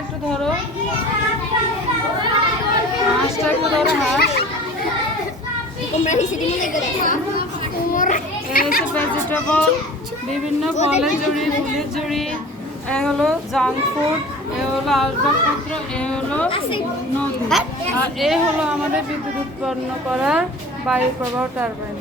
একটু ধরো, হাঁসটা একটু ধরো, হাঁস ভেজিটেবল, বিভিন্ন ফলের জুড়ি, ফুলের জুড়ি, এ হলো জাঙ্ক ফুড, এ হলো আসবাবপত্র, এ হলো নদী, আর এ হলো আমাদের বিদ্যুৎ উৎপন্ন করা বায়ু প্রবাহ টারবাইন।